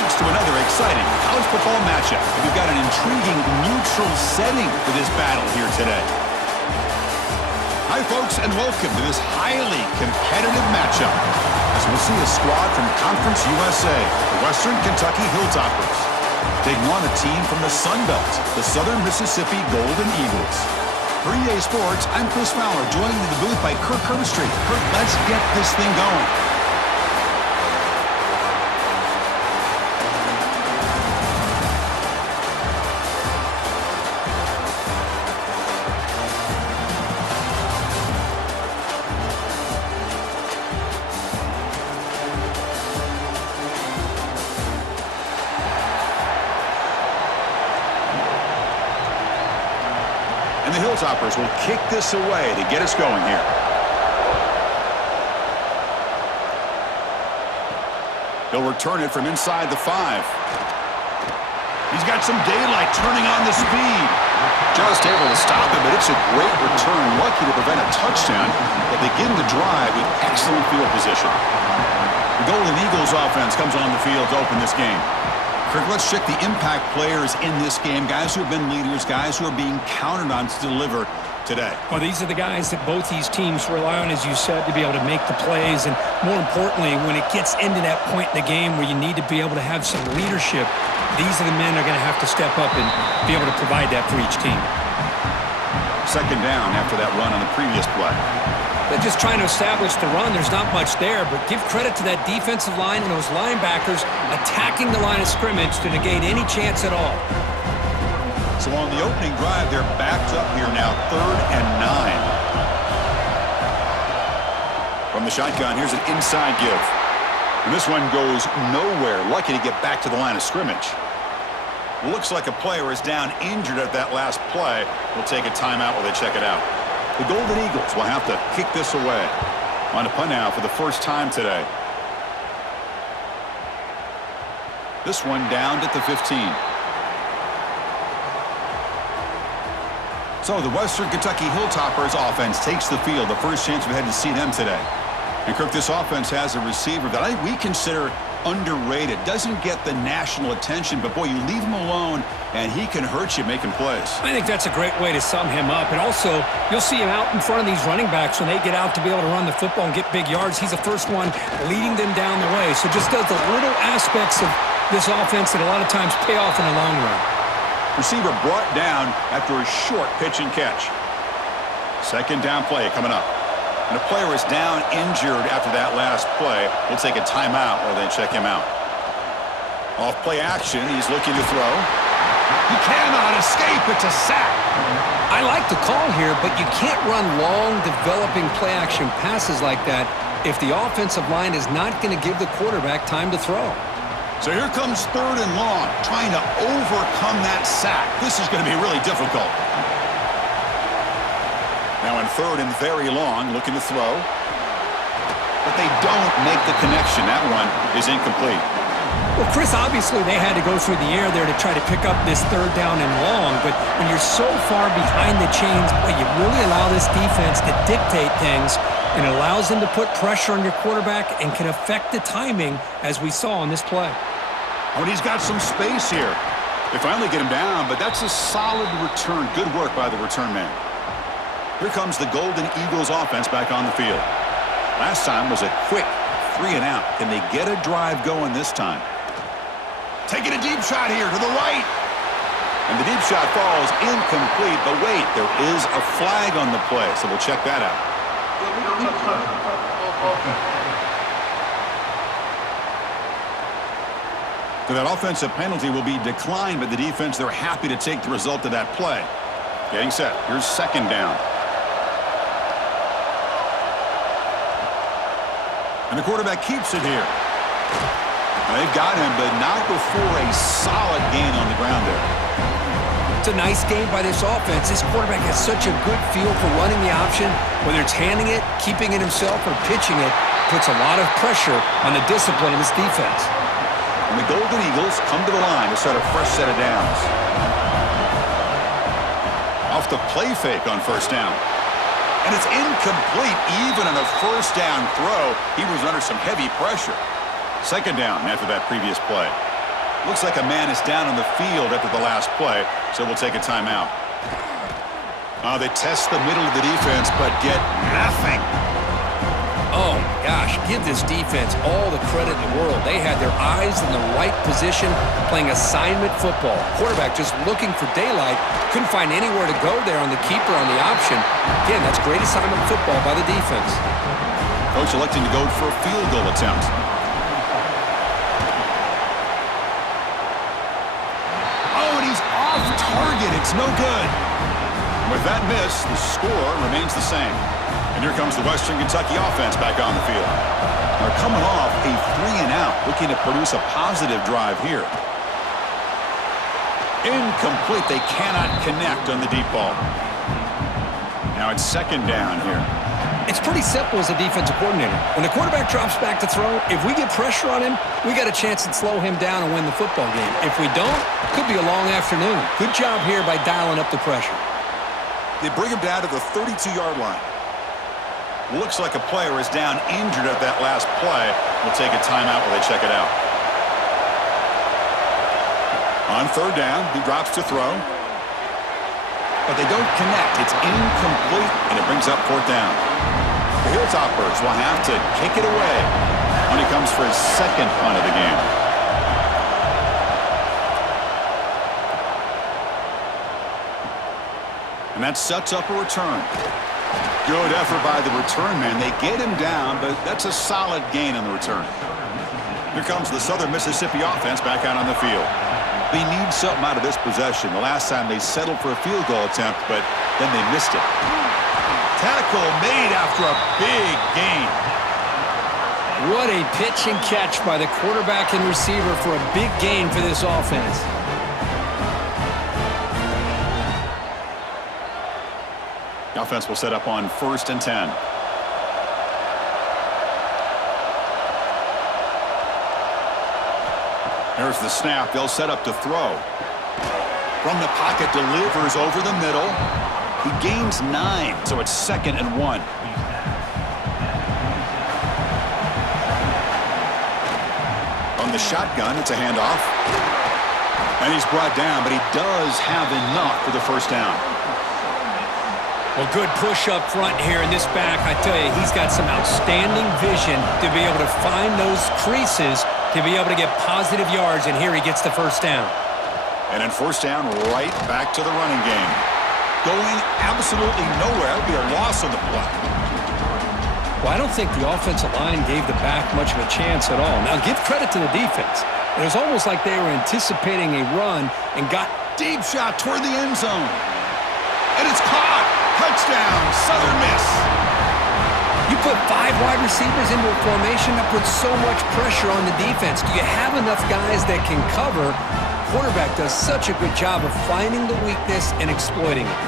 folks, to another exciting college football matchup. We've got an intriguing neutral setting for this battle here today. Hi, folks, and welcome to this highly competitive matchup, as we'll see a squad from Conference USA, the Western Kentucky Hilltopers, taking on a team from the Sun Belt, the Southern Mississippi Golden Eagles. For EA Sports, I'm Chris Fowler, joined in the booth by Kirk Herbstreit. Kirk, let's get this thing going. And the Hilltopers will kick this away to get us going here. He'll return it from inside the 5. He's got some daylight turning on the speed. Just able to stop it, but it's a great return. Lucky to prevent a touchdown, but begin the drive with excellent field position. The Golden Eagles offense comes on the field to open this game. Kirk, let's check the impact players in this game, guys who have been leaders, guys who are being counted on to deliver today. Well, these are the guys that both these teams rely on, as you said, to be able to make the plays. And more importantly, when it gets into that point in the game where you need to be able to have some leadership, these are the men that are going to have to step up and be able to provide that for each team. Second down after that run on the previous play. They're just trying to establish the run. There's not much there, but give credit to that defensive line and those linebackers attacking the line of scrimmage to negate any chance at all. So on the opening drive, they're backed up here now, 3rd and 9. From the shotgun, here's an inside give. And this one goes nowhere. Lucky to get back to the line of scrimmage. Looks like a player is down injured at that last play. We'll take a timeout while they check it out. The Golden Eagles will have to kick this away. On a punt now for the first time today. This one downed at the 15. So the Western Kentucky Hilltopers offense takes the field. The first chance we had to see them today. And Kirk, this offense has a receiver that I think we consider underrated. Doesn't get the national attention, but boy, you leave him alone and he can hurt you making plays. I think that's a great way to sum him up. And also, you'll see him out in front of these running backs when they get out to be able to run the football and get big yards. He's the first one leading them down the way. So just does the little aspects of this offense that a lot of times pay off in the long run. Receiver brought down after a short pitch and catch. Second down play coming up. And a player is down injured after that last play. We'll take a timeout while they check him out. Off play action, he's looking to throw. He cannot escape. It's a sack. I like the call here, but you can't run long, developing play action passes like that if the offensive line is not going to give the quarterback time to throw. So here comes 3rd and long, trying to overcome that sack. This is going to be really difficult. Now in 3rd and very long, looking to throw. But they don't make the connection. That one is incomplete. Well, Chris, obviously they had to go through the air there to try to pick up this 3rd down and long. But when you're so far behind the chains, boy, you really allow this defense to dictate things. And it allows them to put pressure on your quarterback and can affect the timing, as we saw on this play. Oh, and he's got some space here. They finally get him down, but that's a solid return. Good work by the return man. Here comes the Golden Eagles offense back on the field. Last time was a quick 3 and out. Can they get a drive going this time? Taking a deep shot here to the right. And the deep shot falls incomplete. But wait, there is a flag on the play, so we'll check that out. So that offensive penalty will be declined by the defense. They're happy to take the result of that play. Getting set. Here's 2nd down. And the quarterback keeps it here. And they've got him, but not before a solid gain on the ground there. It's a nice game by this offense. This quarterback has such a good feel for running the option. Whether it's handing it, keeping it himself, or pitching it, puts a lot of pressure on the discipline of this defense. And the Golden Eagles come to the line to start a fresh set of downs. Off the play fake on 1st down. And it's incomplete. Even on a 1st down throw, he was under some heavy pressure. 2nd down after that previous play. Looks like a man is down on the field after the last play, so we'll take a timeout. They test the middle of the defense, but get nothing. Oh, my gosh, give this defense all the credit in the world. They had their eyes in the right position, playing assignment football. Quarterback just looking for daylight. Couldn't find anywhere to go there on the keeper on the option. Again, that's great assignment football by the defense. Coach electing to go for a field goal attempt. Oh, and he's off target. It's no good. With that miss, the score remains the same. And here comes the Western Kentucky offense back on the field. They're coming off a 3-and-out, looking to produce a positive drive here. Incomplete. They cannot connect on the deep ball. Now it's second down here. It's pretty simple as a defensive coordinator. When the quarterback drops back to throw, if we get pressure on him, we got a chance to slow him down and win the football game. If we don't, could be a long afternoon. Good job here by dialing up the pressure. They bring him down to the 32-yard line. Looks like a player is down injured at that last play. We'll take a timeout while they check it out. On third down, he drops to throw. But they don't connect. It's incomplete, and it brings up fourth down. The Hilltopers will have to kick it away when he comes for his second punt of the game. And that sets up a return. Good effort by the return man. They get him down, but that's a solid gain on the return. Here comes the Southern Mississippi offense back out on the field. They need something out of this possession. The last time they settled for a field goal attempt, but then they missed it. Tackle made after a big gain. What a pitch and catch by the quarterback and receiver for a big gain for this offense. The offense will set up on 1st and 10. There's the snap. They'll set up to throw. From the pocket, delivers over the middle. He gains 9, so it's 2nd and 1. From the shotgun, it's a handoff. And he's brought down, but he does have enough for the first down. Well, good push up front here in this back. I tell you, he's got some outstanding vision to be able to find those creases to be able to get positive yards, and here he gets the first down. And in first down, right back to the running game. Going absolutely nowhere. It'll be a loss on the play. Well, I don't think the offensive line gave the back much of a chance at all. Now, give credit to the defense. It was almost like they were anticipating a run and got deep shot toward the end zone. And it's caught. Touchdown, Southern Miss. You put 5 wide receivers into a formation that puts so much pressure on the defense. Do you have enough guys that can cover? Quarterback does such a good job of finding the weakness and exploiting it.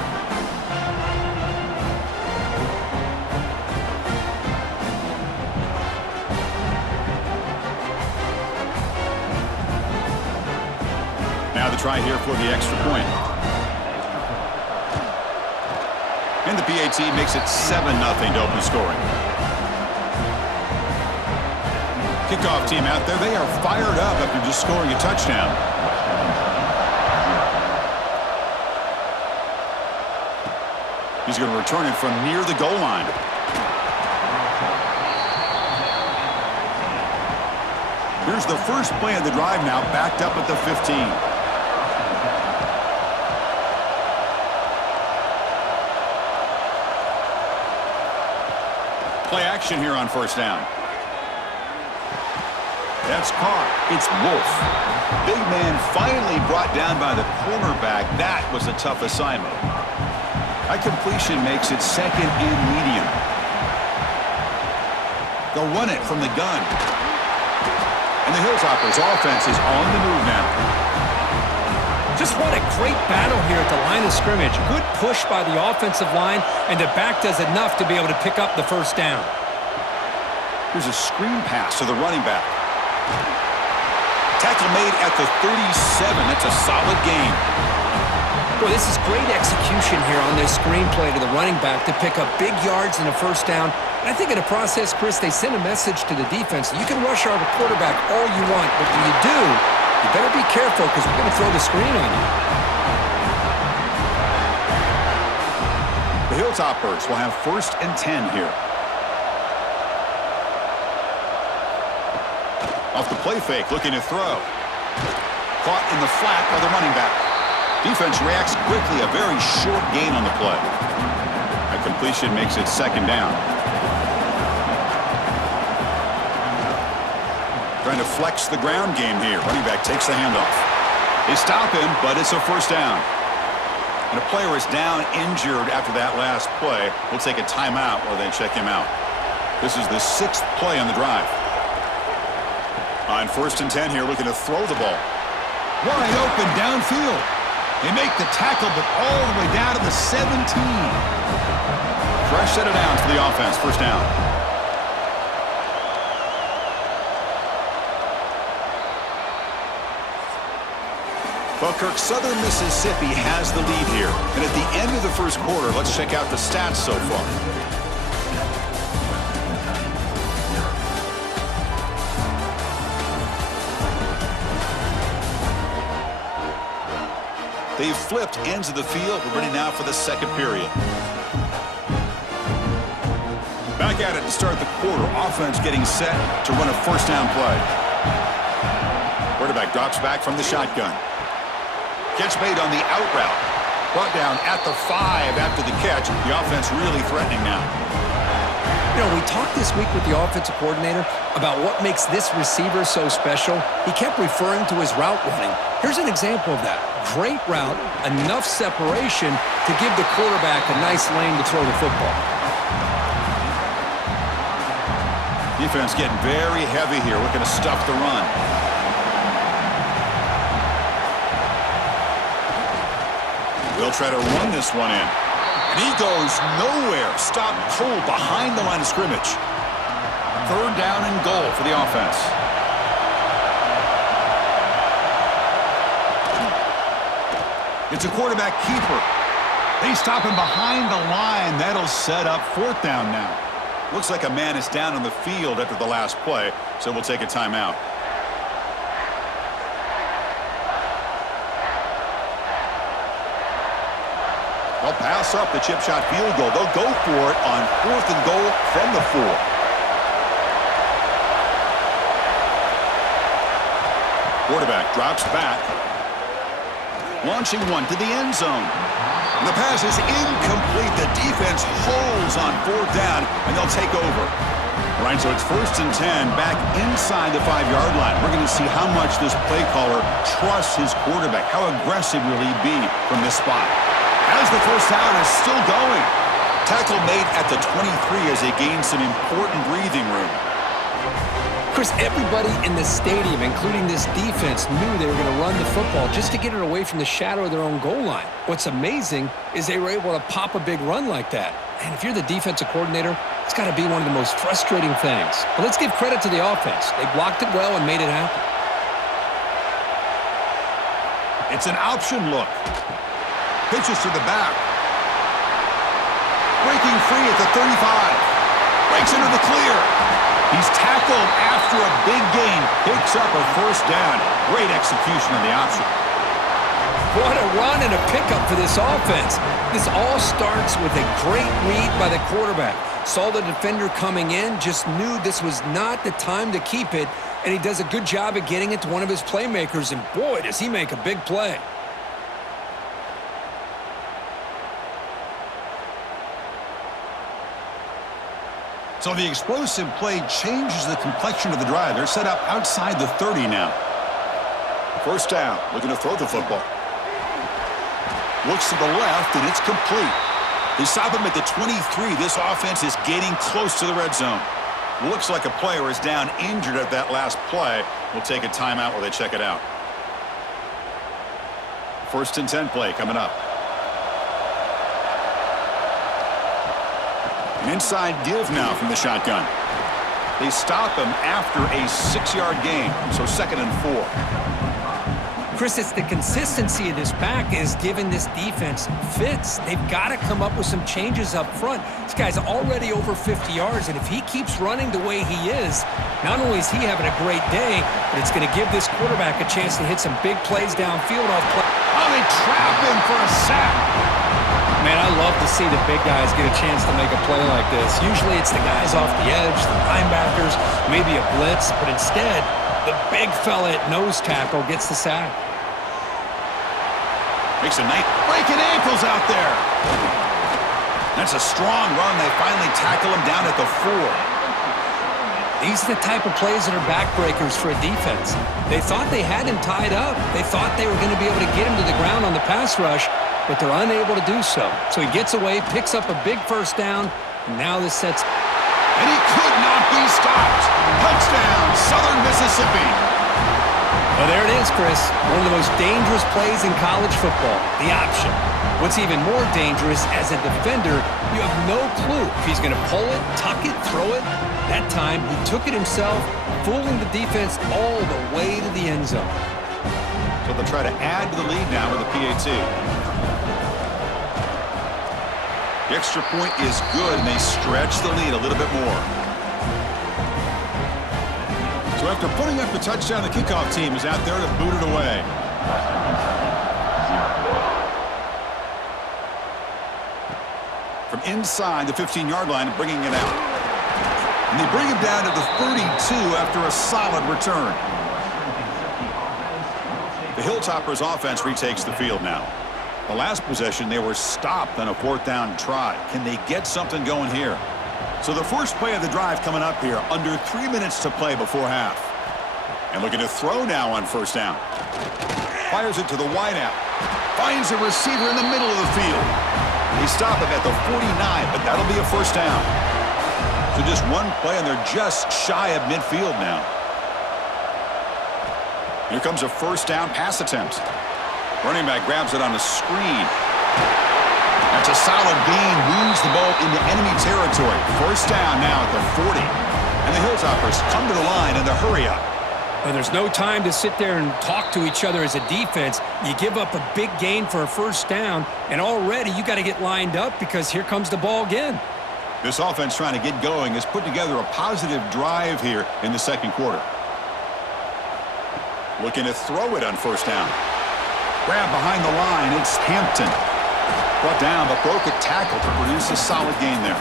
Now the try here for the extra point. And the PAT makes it 7-0 to open scoring. Kickoff team out there, they are fired up after just scoring a touchdown. He's going to return it from near the goal line. Here's the first play of the drive now, backed up at the 15. Play action here on first down. That's caught. It's Wolf. Big man finally brought down by the cornerback. That was a tough assignment. A completion makes it 2nd and medium. They'll run it from the gun. And the Hilltopers offense is on the move now. Just what a great battle here at the line of scrimmage. Good push by the offensive line, and the back does enough to be able to pick up the first down. Here's a screen pass to the running back. Tackle made at the 37. That's a solid gain. Boy, this is great execution here on this screen play to the running back to pick up big yards and a first down. And I think in the process, Chris, they send a message to the defense. You can rush our quarterback all you want, but when you do, You better be careful because we're going to throw the screen on you. The Hilltopers will have 1st and 10 here. Off the play fake, looking to throw. Caught in the flat by the running back. Defense reacts quickly, a very short gain on the play. A completion makes it 2nd down. Trying to flex the ground game here. Running back takes the handoff. They stop him, but it's a 1st down. And a player is down injured after that last play. We'll take a timeout while they check him out. This is the 6th play on the drive. On 1st and 10 here, looking to throw the ball. Wide open downfield. They make the tackle, but all the way down to the 17. Fresh set of downs for the offense. 1st down. Well, Kirk, Southern Mississippi has the lead here. And at the end of the 1st quarter, let's check out the stats so far. They've flipped ends of the field. We're ready now for the 2nd period. Back at it to start the quarter. Offense getting set to run a 1st down play. Quarterback drops back from the shotgun. Catch made on the out route. Brought down at the 5 after the catch. The offense really threatening now. You know, we talked this week with the offensive coordinator about what makes this receiver so special. He kept referring to his route running. Here's an example of that. Great route, enough separation to give the quarterback a nice lane to throw the football. Defense getting very heavy here, looking to stuff the run. They'll try to run this one in. And he goes nowhere. Stop cold behind the line of scrimmage. 3rd down and goal for the offense. It's a quarterback keeper. They stop him behind the line. That'll set up 4th down now. Looks like a man is down on the field after the last play, so we'll take a timeout. They'll pass up the chip shot field goal. They'll go for it on 4th and goal from the 4. Quarterback drops back. Launching one to the end zone. And the pass is incomplete. The defense holds on 4th down, and they'll take over. All right, so it's 1st and 10 back inside the 5-yard line. We're going to see how much this play caller trusts his quarterback. How aggressive will he be from this spot? As the 1st down is still going. Tackle made at the 23 as they gain some important breathing room. Chris, everybody in the stadium, including this defense, knew they were going to run the football just to get it away from the shadow of their own goal line. What's amazing is they were able to pop a big run like that. And if you're the defensive coordinator, it's got to be one of the most frustrating things. But let's give credit to the offense. They blocked it well and made it happen. It's an option look. Pitches to the back. Breaking free at the 35. Breaks into the clear. He's tackled after a big gain. Picks up a 1st down. Great execution on the option. What a run and a pickup for this offense. This all starts with a great read by the quarterback. Saw the defender coming in, just knew this was not the time to keep it, and he does a good job of getting it to one of his playmakers, and boy, does he make a big play. So the explosive play changes the complexion of the drive. They're set up outside the 30 now. 1st down, looking to throw the football. Looks to the left, and it's complete. They stop him at the 23. This offense is getting close to the red zone. Looks like a player is down injured at that last play. We'll take a timeout while they check it out. 1st and 10 play coming up. An inside give now from the shotgun. They stop him after a 6-yard gain, so 2nd and 4. Chris, it's the consistency of this back is giving this defense fits. They've got to come up with some changes up front. This guy's already over 50 yards, and if he keeps running the way he is, Not only is he having a great day, but it's going to give this quarterback a chance to hit some big plays downfield off play. Oh, they trap him for a sack. Man, I love to see the big guys get a chance to make a play like this. Usually it's the guys off the edge, the linebackers, maybe a blitz, but instead, the big fella at nose tackle gets the sack. Makes a nice breaking ankles out there. That's a strong run. They finally tackle him down at the 4. These are the type of plays that are backbreakers for a defense. They thought they had him tied up. They thought they were going to be able to get him to the ground on the pass rush, but they're unable to do so. So he gets away, picks up a big first down, and now this sets... And he could not be stopped. Touchdown, Southern Mississippi. Well, there it is, Chris. One of the most dangerous plays in college football, the option. What's even more dangerous, as a defender, you have no clue if he's going to pull it, tuck it, throw it. That time, he took it himself, fooling the defense all the way to the end zone. So they'll try to add to the lead now with a PAT. The extra point is good, and they stretch the lead a little bit more. So after putting up the touchdown, the kickoff team is out there to boot it away. From inside the 15-yard line and bringing it out. And they bring him down to the 32 after a solid return. The Hilltopers offense retakes the field now. The last possession, they were stopped on a 4th down try. Can they get something going here? So the first play of the drive coming up here, under 3 minutes to play before half. And looking to throw now on 1st down. Fires it to the wideout. Finds a receiver in the middle of the field. They stop him at the 49, but that'll be a 1st down. So just one play, and they're just shy of midfield now. Here comes a 1st down pass attempt. Running back grabs it on a screen. That's a solid gain. Moves the ball into enemy territory. 1st down now at the 40. And the Hilltoppers come to the line in the hurry up. Well, there's no time to sit there and talk to each other as a defense. You give up a big gain for a 1st down, and already you got to get lined up because here comes the ball again. This offense trying to get going has put together a positive drive here in the 2nd quarter. Looking to throw it on 1st down. Grab behind the line. It's Hampton. Brought down, but broke a tackle to produce a solid gain there.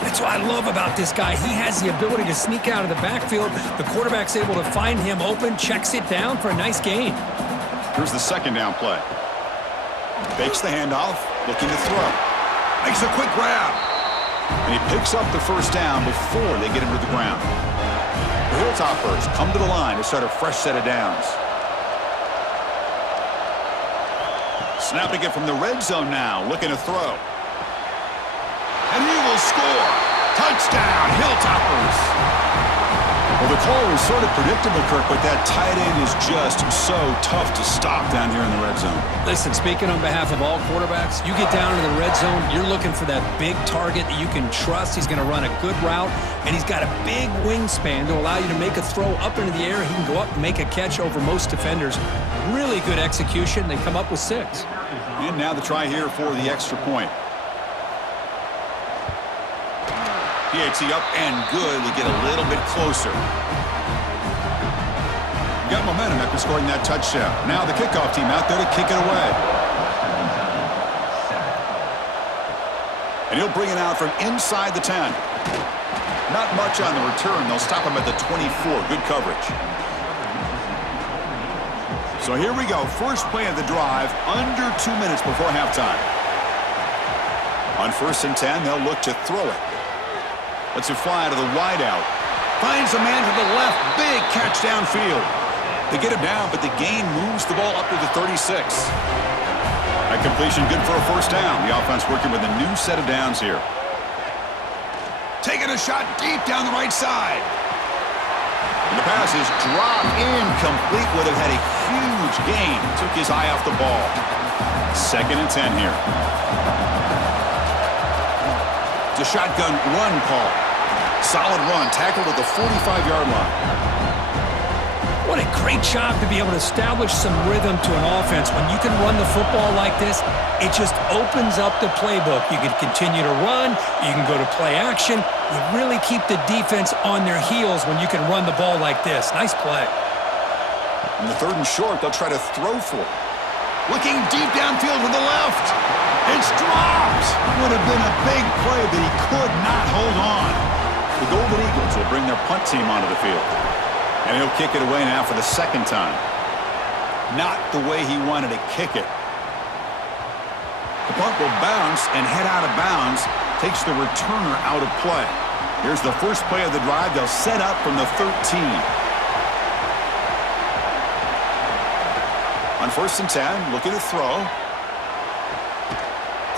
That's what I love about this guy. He has the ability to sneak out of the backfield. The quarterback's able to find him open, checks it down for a nice gain. Here's the 2nd down play. Fakes the handoff, looking to throw. Makes a quick grab. And he picks up the 1st down before they get him to the ground. The Hilltoppers come to the line to start a fresh set of downs. Snapping it from the red zone now, looking to throw. And he will score. Touchdown, Hilltoppers. Well, the call was sort of predictable, Kirk, but that tight end is just so tough to stop down here in the red zone. Listen, speaking on behalf of all quarterbacks, you get down into the red zone, you're looking for that big target that you can trust. He's going to run a good route, and he's got a big wingspan to allow you to make a throw up into the air. He can go up and make a catch over most defenders. Really good execution. They come up with 6. And now the try here for the extra point. PAT up and good. They get a little bit closer. Got momentum after scoring that touchdown. Now the kickoff team out there to kick it away. And he'll bring it out from inside the 10. Not much on the return. They'll stop him at the 24. Good coverage. So here we go. First play of the drive, under 2 minutes before halftime. On 1st and 10, they'll look to throw it. Lets it fly to the wideout. Finds a man to the left. Big catch downfield. They get him down, but the gain moves the ball up to the 36. That completion good for a 1st down. The offense working with a new set of downs here. Taking a shot deep down the right side. And the pass is dropped incomplete. Would have had a huge gain. Took his eye off the ball. 2nd and 10 here. It's a shotgun run call. Solid run. Tackled at the 45-yard line. What a great job to be able to establish some rhythm to an offense. When you can run the football like this, it just opens up the playbook. You can continue to run. You can go to play action. You really keep the defense on their heels when you can run the ball like this. Nice play. In the 3rd and short, they'll try to throw for it. Looking deep downfield to the left. It's dropped. Would have been a big play, but he could not hold on. The Golden Eagles will bring their punt team onto the field. And he'll kick it away now for the 2nd time. Not the way he wanted to kick it. The punt will bounce and head out of bounds. Takes the returner out of play. Here's the first play of the drive. They'll set up from the 13. On 1st and 10, looking to throw.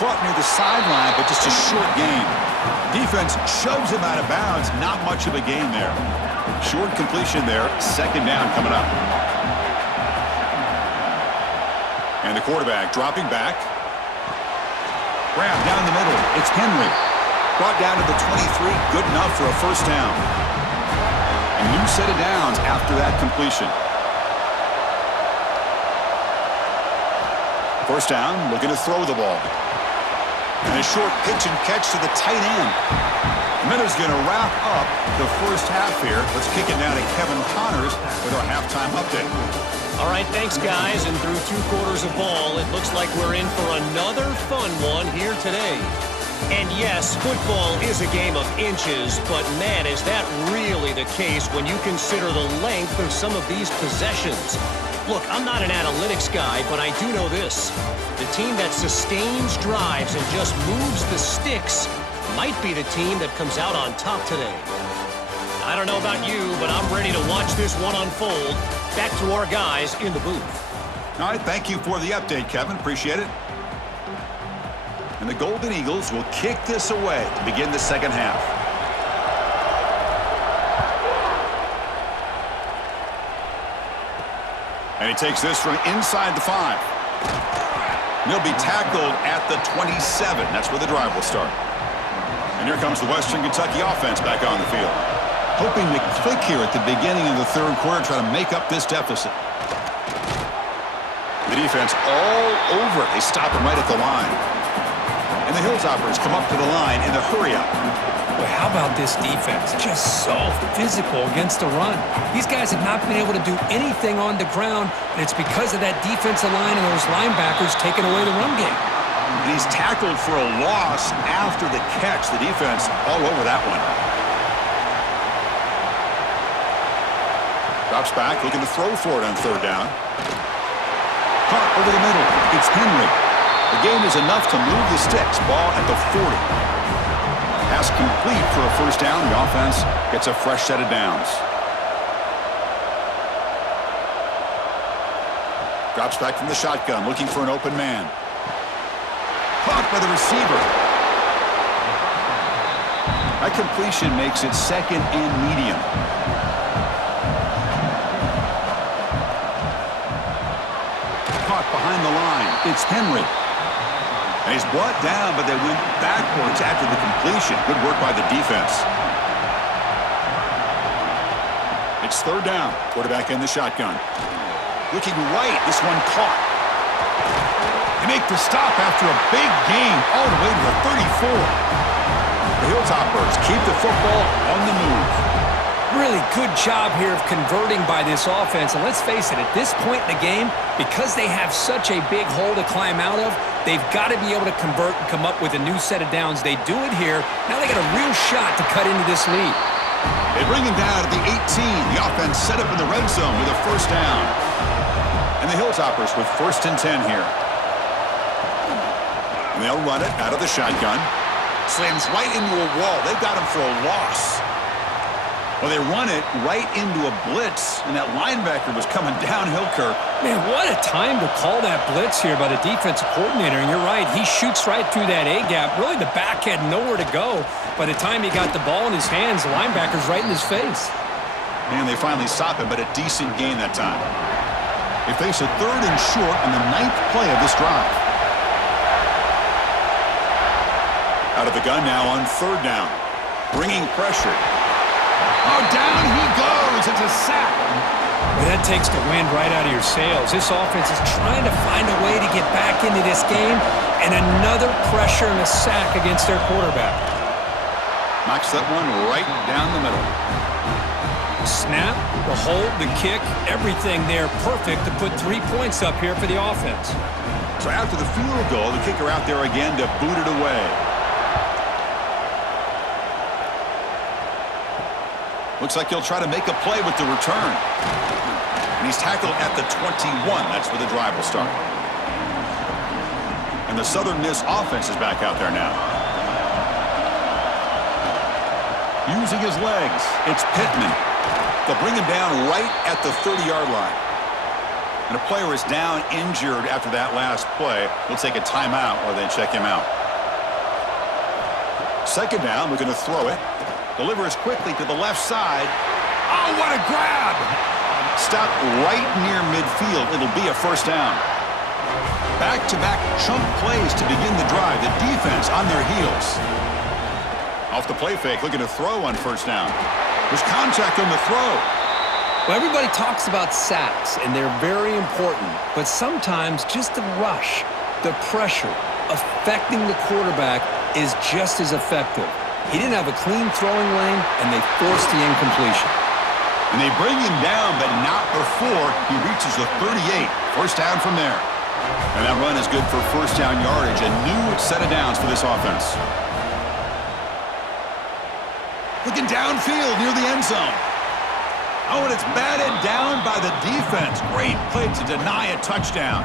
Caught near the sideline, but just a short gain. Defense shoves him out of bounds. Not much of a gain there. Short completion there. 2nd down coming up. And the quarterback dropping back. Grab down the middle. It's Henry. Brought down to the 23. Good enough for a 1st down. A new set of downs after that completion. 1st down, looking to throw the ball. And a short pitch and catch to the tight end. Miller's going to wrap up the 1st half here. Let's kick it down to Kevin Connors with our halftime update. All right, thanks, guys. And through 2 quarters of ball, it looks like we're in for another fun one here today. And yes, football is a game of inches, but man, is that really the case when you consider the length of some of these possessions. Look, I'm not an analytics guy, but I do know this. The team that sustains drives and just moves the sticks might be the team that comes out on top today. I don't know about you, but I'm ready to watch this one unfold. Back to our guys in the booth. All right, thank you for the update, Kevin. Appreciate it. And the Golden Eagles will kick this away to begin the 2nd half. And he takes this from inside the 5. And he'll be tackled at the 27. That's where the drive will start. And here comes the Western Kentucky offense back on the field. Hoping to click here at the beginning of the 3rd quarter, try to make up this deficit. The defense all over it. They stop him right at the line. And the Hilltopers come up to the line in the hurry-up. Boy, how about this defense? Just so physical against the run. These guys have not been able to do anything on the ground, and it's because of that defensive line and those linebackers taking away the run game. And he's tackled for a loss after the catch. The defense all over that one. Drops back, looking to throw for it on 3rd down. Caught over the middle. It's Henry. The gain is enough to move the sticks. Ball at the 40. Pass complete for a 1st down. The offense gets a fresh set of downs. Drops back from the shotgun, looking for an open man. Caught by the receiver. That completion makes it 2nd and medium. Caught behind the line. It's Henry. And he's brought down, but they went backwards after the completion. Good work by the defense. It's 3rd down. Quarterback in the shotgun. Looking right. This one caught. They make the stop after a big gain all the way to the 34. The Hilltopers keep the football on the move. Really good job here of converting by this offense. And let's face it, at this point in the game, because they have such a big hole to climb out of, they've got to be able to convert and come up with a new set of downs. They do it here. Now they got a real shot to cut into this lead. They bring him down at the 18. The offense set up in the red zone with a 1st down. And the Hilltopers with 1st and 10 here. And they'll run it out of the shotgun. Slams right into a wall. They've got him for a loss. Well, they run it right into a blitz, and that linebacker was coming downhill, Kirk. Man, what a time to call that blitz here by the defensive coordinator. And you're right, he shoots right through that A-gap. Really, the back had nowhere to go. By the time he got the ball in his hands, the linebacker's right in his face. And they finally stop him, but a decent gain that time. They face a 3rd and short on the 9th play of this drive. Out of the gun now on 3rd down. Bringing pressure. Oh, down he goes. It's a sack. Well, that takes the wind right out of your sails. This offense is trying to find a way to get back into this game, and another pressure and a sack against their quarterback. Knocks that one right down the middle. Snap, the hold, the kick, everything there perfect to put 3 points up here for the offense. So after the field goal, the kicker out there again to boot it away. Looks like he'll try to make a play with the return. And he's tackled at the 21. That's where the drive will start. And the Southern Miss offense is back out there now. Using his legs, it's Pittman. They'll bring him down right at the 30-yard line. And a player is down injured after that last play. We'll take a timeout while they check him out. Second down, we're going to throw it. Delivers quickly to the left side. Oh, what a grab! Stopped right near midfield. It'll be a first down. Back-to-back chunk plays to begin the drive. The defense on their heels. Off the play fake, looking to throw on first down. There's contact on the throw. Well, everybody talks about sacks, and they're very important. But sometimes just the rush, the pressure, affecting the quarterback is just as effective. He didn't have a clean throwing lane, and they forced the incompletion. And they bring him down, but not before he reaches the 38. First down from there. And that run is good for first down yardage. A new set of downs for this offense. Looking downfield near the end zone. Oh, and it's batted down by the defense. Great play to deny a touchdown.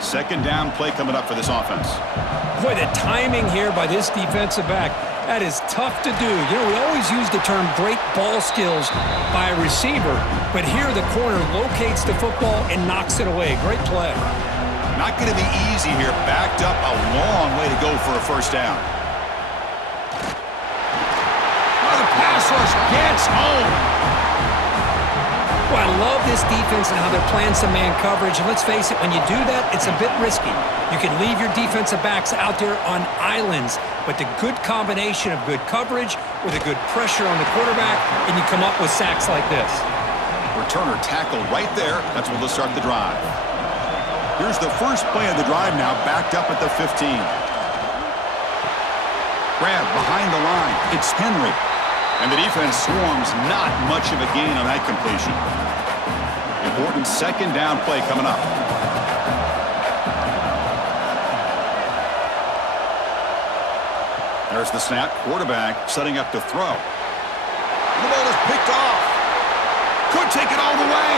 Second down play coming up for this offense. Boy, the timing here by this defensive back, that is tough to do. You know, we always use the term great ball skills by a receiver, but here the corner locates the football and knocks it away. Great play. Not going to be easy here. Backed up a long way to go for a first down. Oh, the pass rush gets home. Well, I love this defense and how they're playing some man coverage. And let's face it, when you do that, it's a bit risky. You can leave your defensive backs out there on islands, but the good combination of good coverage with a good pressure on the quarterback, and you come up with sacks like this. Returner tackle right there. That's where they'll start the drive. Here's the first play of the drive now, backed up at the 15. Grab behind the line. It's Henry. And the defense swarms, not much of a gain on that completion. Important second down play coming up. There's the snap. Quarterback setting up to throw. The ball is picked off. Could take it all the way.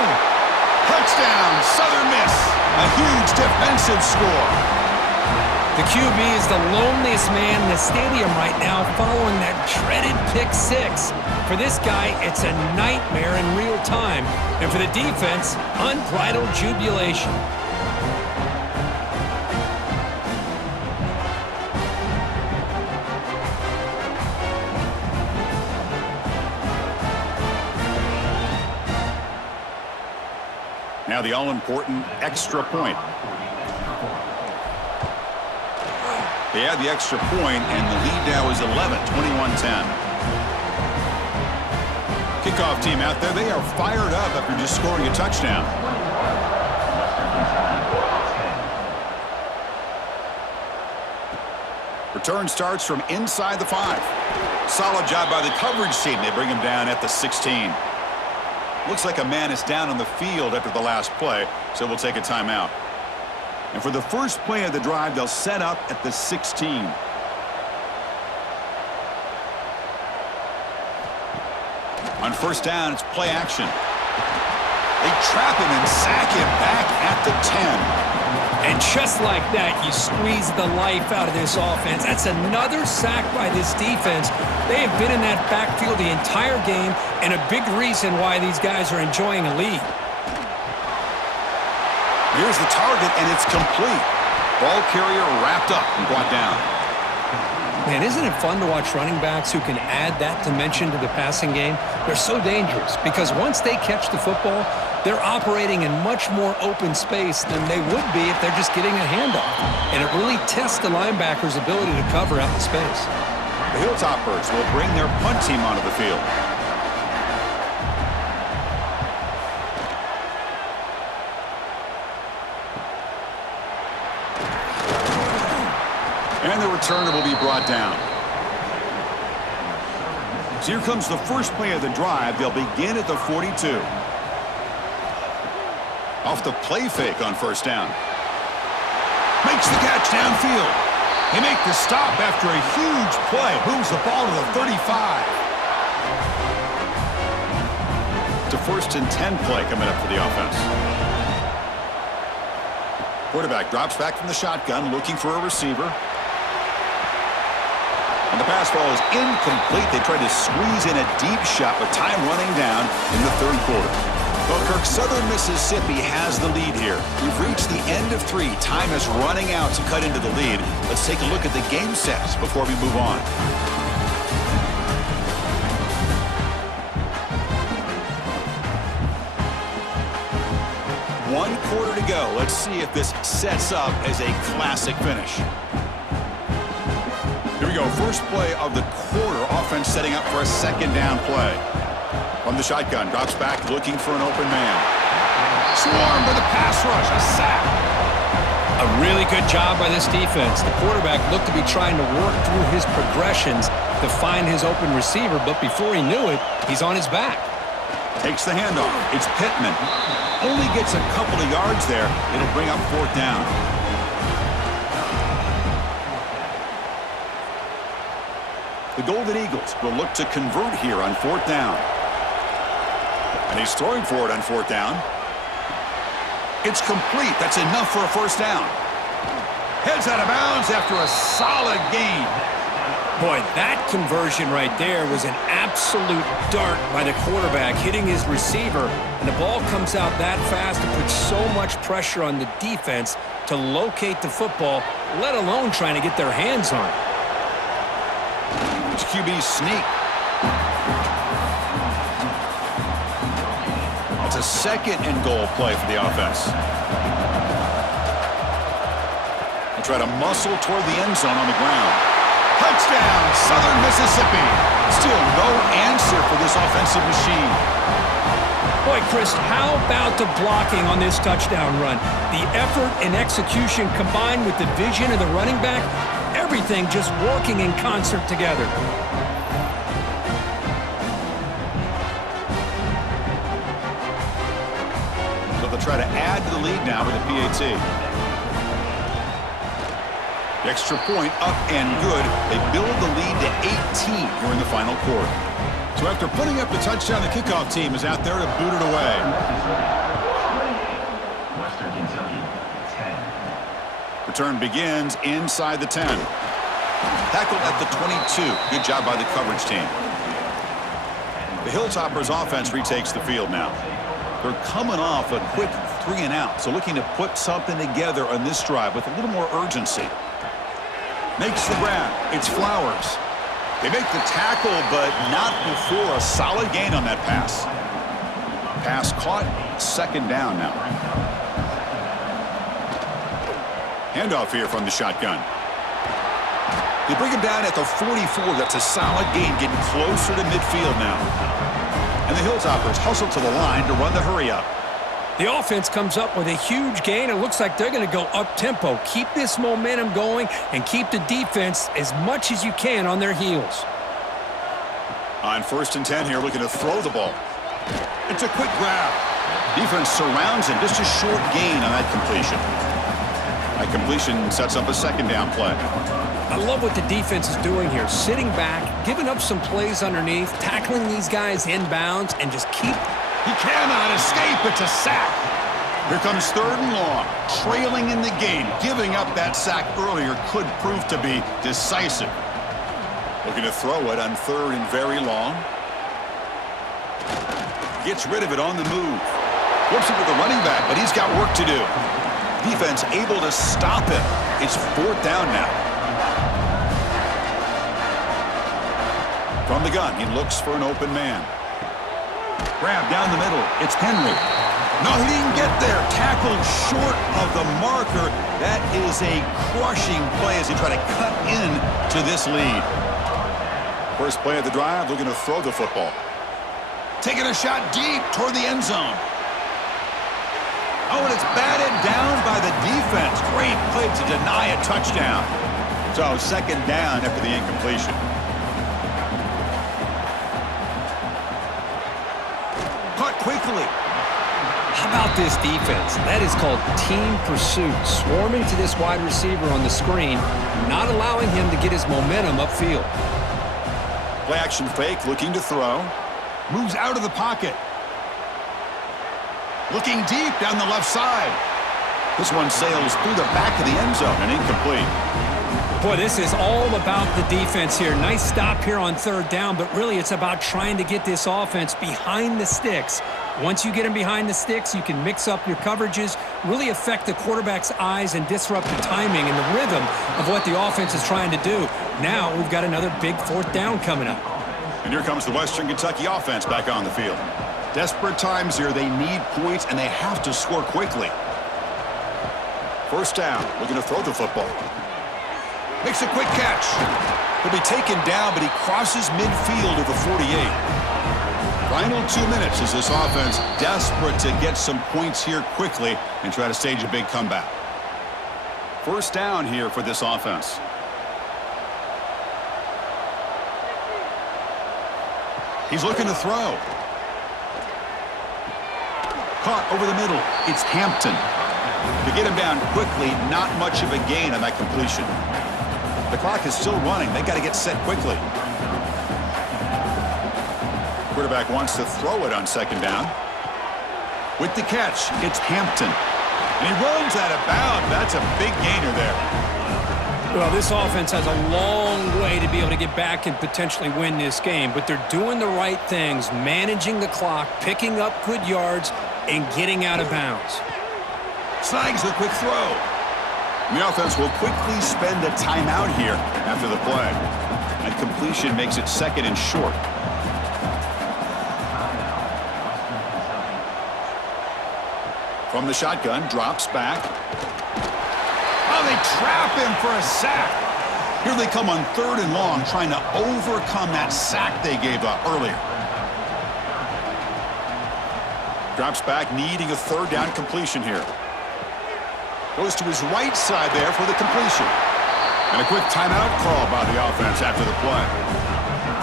Touchdown, Southern Miss. A huge defensive score. The QB is the loneliest man in the stadium right now following that dreaded pick six. For this guy, it's a nightmare in real time. And for the defense, unbridled jubilation. Now the all-important extra point. They add the extra point, and the lead now is 11, 21-10. Kickoff team out there, they are fired up after just scoring a touchdown. Return starts from inside the 5. Solid job by the coverage team. They bring him down at the 16. Looks like a man is down on the field after the last play, so we'll take a timeout. And for the first play of the drive, they'll set up at the 16. On first down, it's play action. They trap him and sack him back at the 10. And just like that, you squeeze the life out of this offense. That's another sack by this defense. They have been in that backfield the entire game, and a big reason why these guys are enjoying a lead. Here's the target, and it's complete. Ball carrier wrapped up and brought down. Man, isn't it fun to watch running backs who can add that dimension to the passing game? They're so dangerous because once they catch the football, they're operating in much more open space than they would be if they're just getting a handoff. And it really tests the linebacker's ability to cover out the space. The Hilltopers will bring their punt team onto the field. And the returner will be brought down. So here comes the first play of the drive. They'll begin at the 42. Off the play fake on first down. Makes the catch downfield. They make the stop after a huge play. Moves the ball to the 35. It's a 1st and 10 play coming up for the offense. Quarterback drops back from the shotgun, looking for a receiver. And the pass ball is incomplete. They tried to squeeze in a deep shot with time running down in the 3rd quarter. Well, Kirk, Southern Mississippi has the lead here. We've reached the end of 3. Time is running out to cut into the lead. Let's take a look at the game sets before we move on. One quarter to go. Let's see if this sets up as a classic finish. Here we go. First play of the quarter. Offense setting up for a 2nd down play. From the shotgun, drops back looking for an open man. Swarmed by the pass rush, a sack. A really good job by this defense. The quarterback looked to be trying to work through his progressions to find his open receiver, but before he knew it, he's on his back. Takes the handoff. It's Pittman. Only gets a couple of yards there. It'll bring up 4th down. The Golden Eagles will look to convert here on 4th down. And he's throwing for it on 4th down. It's complete. That's enough for a 1st down. Heads out of bounds after a solid gain. Boy, that conversion right there was an absolute dart by the quarterback, hitting his receiver, and the ball comes out that fast to put so much pressure on the defense to locate the football, let alone trying to get their hands on it. It's QB sneak. It's a 2nd and goal play for the offense. They try to muscle toward the end zone on the ground. Touchdown, Southern Mississippi. Still no answer for this offensive machine. Boy, Chris, how about the blocking on this touchdown run? The effort and execution combined with the vision of the running back, everything just working in concert together. So they'll try to add to the lead now with a PAT. The extra point up and good. They build the lead to 18 here in the final quarter. So after putting up the touchdown, the kickoff team is out there to boot it away. Western Kentucky, 10. Return begins inside the 10. Tackled at the 22. Good job by the coverage team. The Hilltopers offense retakes the field now. They're coming off a quick 3 and out, so looking to put something together on this drive with a little more urgency. Makes the grab. It's Flowers. They make the tackle, but not before a solid gain on that pass. Pass caught. 2nd down now. Handoff here from the shotgun. They bring him down at the 44. That's a solid gain, getting closer to midfield now. And the Hilltoppers hustle to the line to run the hurry-up. The offense comes up with a huge gain. It looks like they're going to go up-tempo. Keep this momentum going and keep the defense as much as you can on their heels. On 1st and 10 here, looking to throw the ball. It's a quick grab. Defense surrounds him. Just a short gain on that completion. That completion sets up a 2nd down play. I love what the defense is doing here. Sitting back, giving up some plays underneath, tackling these guys inbounds, and just keep... He cannot escape. It's a sack. Here comes 3rd and long. Trailing in the game. Giving up that sack earlier could prove to be decisive. Looking to throw it on 3rd and very long. Gets rid of it on the move. Flips it with the running back, but he's got work to do. Defense able to stop him. It's 4th down now. From the gun, he looks for an open man. Grab down the middle. It's Henry. No, he didn't get there. Tackled short of the marker. That is a crushing play as he tried to cut in to this lead. First play of the drive, looking to throw the football. Taking a shot deep toward the end zone. Oh, and it's batted down by the defense. Great play to deny a touchdown. So second down after the incompletion. Caught quickly. How about this defense? That is called team pursuit. Swarming to this wide receiver on the screen, not allowing him to get his momentum upfield. Play action fake, looking to throw. Moves out of the pocket. Looking deep down the left side. This one sails through the back of the end zone and incomplete. Boy, this is all about the defense here. Nice stop here on third down, but really it's about trying to get this offense behind the sticks. Once you get them behind the sticks, you can mix up your coverages, really affect the quarterback's eyes and disrupt the timing and the rhythm of what the offense is trying to do. Now we've got another big fourth down coming up. And here comes the Western Kentucky offense back on the field. Desperate times here. They need points, and they have to score quickly. First down, looking to throw the football. Makes a quick catch. He'll be taken down, but he crosses midfield of the 48. Final 2 minutes as this offense desperate to get some points here quickly and try to stage a big comeback. First down here for this offense. He's looking to throw. Caught over the middle. It's Hampton. To get him down quickly, not much of a gain on that completion. The clock is still running. They got to get set quickly. Quarterback wants to throw it on second down. With the catch, it's Hampton. And he runs out of bounds. That's a big gainer there. Well, this offense has a long way to be able to get back and potentially win this game, but they're doing the right things, managing the clock, picking up good yards, and getting out of bounds. Snags the quick throw. And the offense will quickly spend a timeout here after the play. And completion makes it second and short. From the shotgun, drops back. Oh, they trap him for a sack. Here they come on third and long, trying to overcome that sack they gave up earlier. Drops back, needing a third down completion here. Goes to his right side there for the completion. And a quick timeout call by the offense after the play.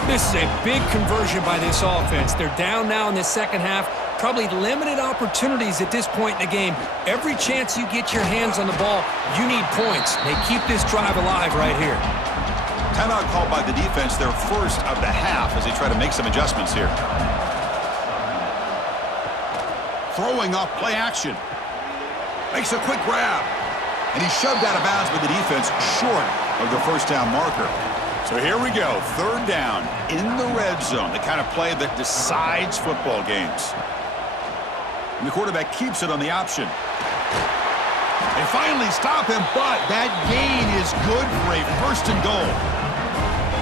This is a big conversion by this offense. They're down now in the second half. Probably limited opportunities at this point in the game. Every chance you get your hands on the ball, you need points. They keep this drive alive right here. Timeout called by the defense, their first of the half, as they try to make some adjustments here. Throwing off play action. Makes a quick grab. And he's shoved out of bounds by the defense short of the first down marker. So here we go. Third down in the red zone. The kind of play that decides football games. And the quarterback keeps it on the option. They finally stop him, but that gain is good for a first and goal.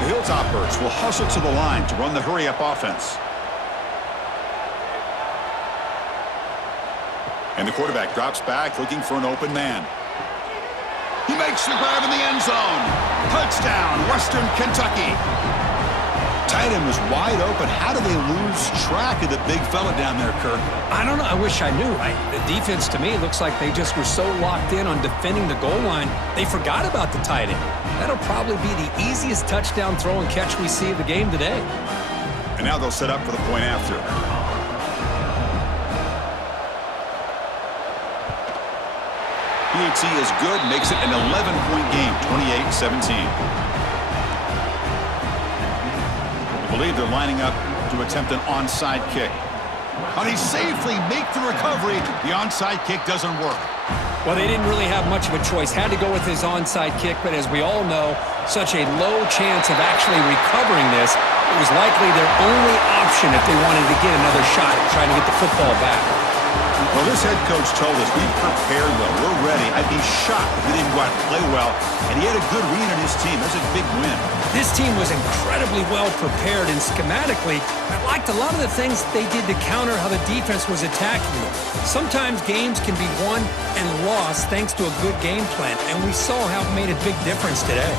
The Hilltopers will hustle to the line to run the hurry-up offense. And the quarterback drops back, looking for an open man. He makes the grab in the end zone. Touchdown, Western Kentucky. Tight end was wide open. How do they lose track of the big fella down there, Kirk? I don't know. I wish I knew. The defense, to me, looks like they just were so locked in on defending the goal line, they forgot about the tight end. That'll probably be the easiest touchdown throw and catch we see of the game today. And now they'll set up for the point after. PAT is good, makes it an 11-point game, 28-17. I believe they're lining up to attempt an onside kick. And he safely make the recovery. The onside kick doesn't work. Well, they didn't really have much of a choice. Had to go with his onside kick, but as we all know, such a low chance of actually recovering this. It was likely their only option if they wanted to get another shot at trying to get the football back. Well, this head coach told us we prepared well. We're ready. I'd be shocked if he didn't go out and play well. And he had a good read on his team. That's a big win. This team was incredibly well prepared, and schematically, I liked a lot of the things they did to counter how the defense was attacking them. Sometimes games can be won and lost thanks to a good game plan, and we saw how it made a big difference today.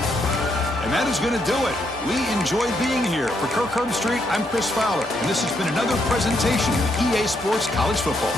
And that is going to do it. We enjoyed being here. For Kirk Herbstreit, I'm Chris Fowler, and this has been another presentation of EA Sports College Football.